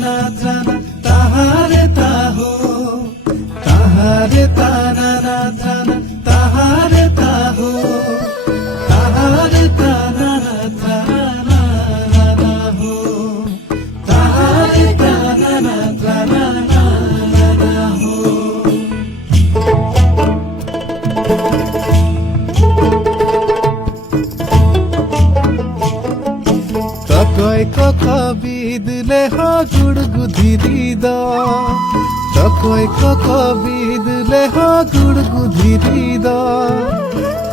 না জানা তাহারে তাহো তাহারে তানা না জানা তাহারে তাহো তাহারে তানা না জানা না হো তাহারে তানা না জানা না হো তকয় কক বিদলে হ গুড়গুধিরি দ তকয় কক বিদলে হ গুড়গুধিরি দ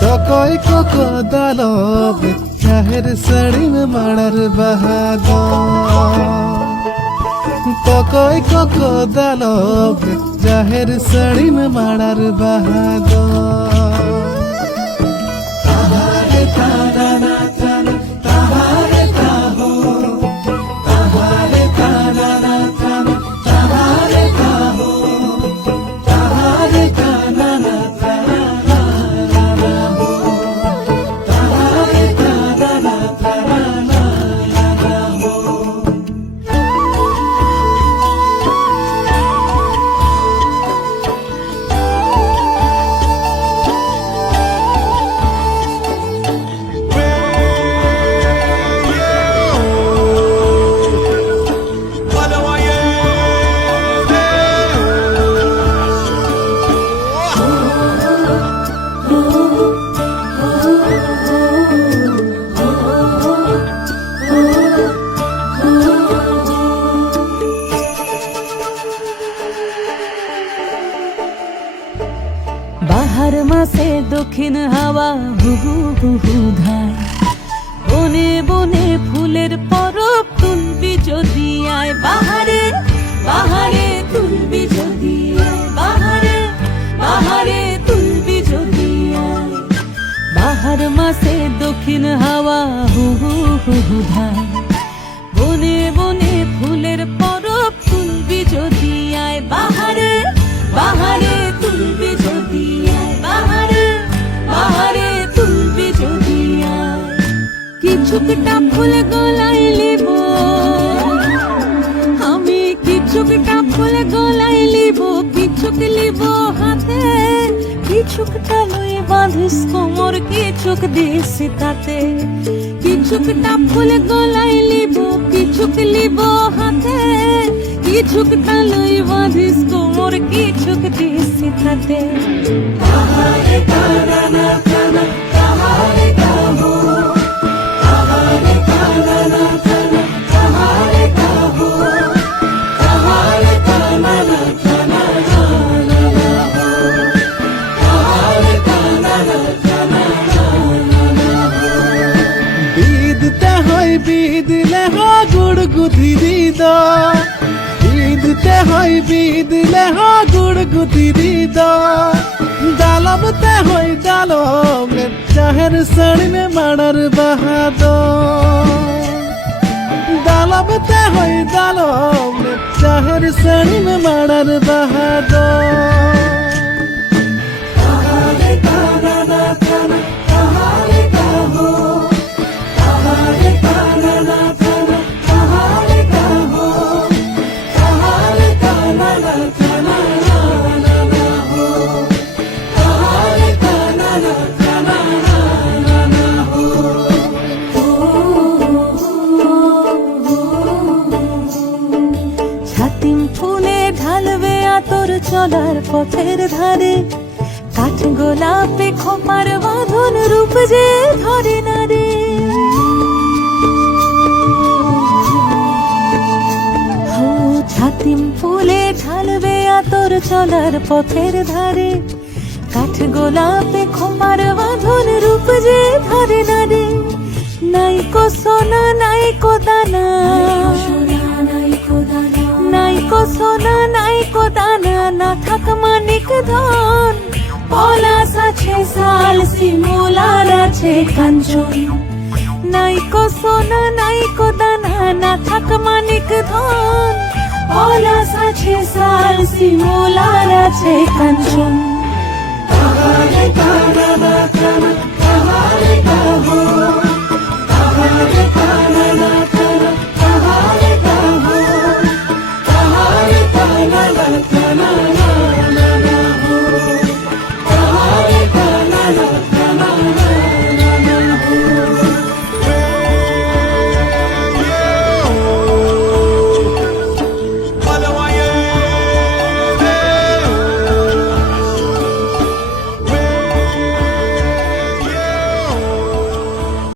তকয় কক দাল চাহের সড়িম মাড়ার বাহাগ তকয় কক দাল চাহের সড়িম মাড়ার বাহাগ তাহারে তানা না জানা তাহারে তাহো তাহারে তানা না জানা তাহারে তাহো তাহারে তানা না জানা হো তাহারে তানা না জানা হো বাহার মাসে দক্ষিণ হাওয়া হুহু হুহু ধায় বনে বনে ফুলের পরব তুলবি যদি আয় বাহারে বাহারে তুলবি যদি আয় বাহারে বাহারে তুলবি যদি আয় বাহার মাসে দক্ষিণ হাওয়া হুহু হুহু ধায় বনে বনে ফুলের পরব তুলবি যদি আয় বাহারে বাহারে তুলবি যদি আয় বাহারে বাহারে তুলবি যদি আয় কিছুটা ফুল গলায় লিব আমি কিছুটা ফুল গলায় লিব কিছুক লিব হাতে কিছুকটা লই বাঁধিস কোমর কিছুক দিস তাতে কিছুকটা ফুল গলায় লিব কিছুক লিব হাতে কিছুকটা লই বাঁধিস কোমর কিছুক দিস তাতে তাহারে তানা না জানা তাহারে তাহো তাহারে তানা না জানা তাহারে তাহো তাহারে তানা না জানা হো তাহারে তানা না জানা হো বিদতে হয় বিদলে হ গুড়গুধিরি দ বিদতে হয় বিদলে হ গুড়গুধিরি দ দালবতে হয় দালব চাহের সড়ি মে মাড়ার বাহাদ দালবতে হয় দালব চাহের সড়ি মে মাড়ার বাহাদ তাহারে তানা না জানা তাহারে তাহো তাহারে তানা না জানা তাহারে তাহো তাহারে তানা না জানা হো তাহারে তানা না জানা হো ছাতিম ফুলে ঢালবে আতর চলার পথের ধারে কাঠ গোলাপে খোপার বাঁধন রূপ যে ধরে না রে ছাতিম ফুলে ঢালবে আতর চলার পথের ধারে কাঠ গোলাপে খোপার বাঁধন রূপ যে ধরে না রে নাইকো সোনা নাইকো দানা নাইকো সোনা নাইকো দানা না থাক মানিক ধন পলাশ আছে শাল শিমুলার আছে কাঞ্চন নাইকো সোনা নাইকো দানা না থাক মানিক ধন পলাশ আছে শাল শিমুলার আছে কাঞ্চন তাহারে তানা না জানা তাহারে তাহো তাহারে তানা না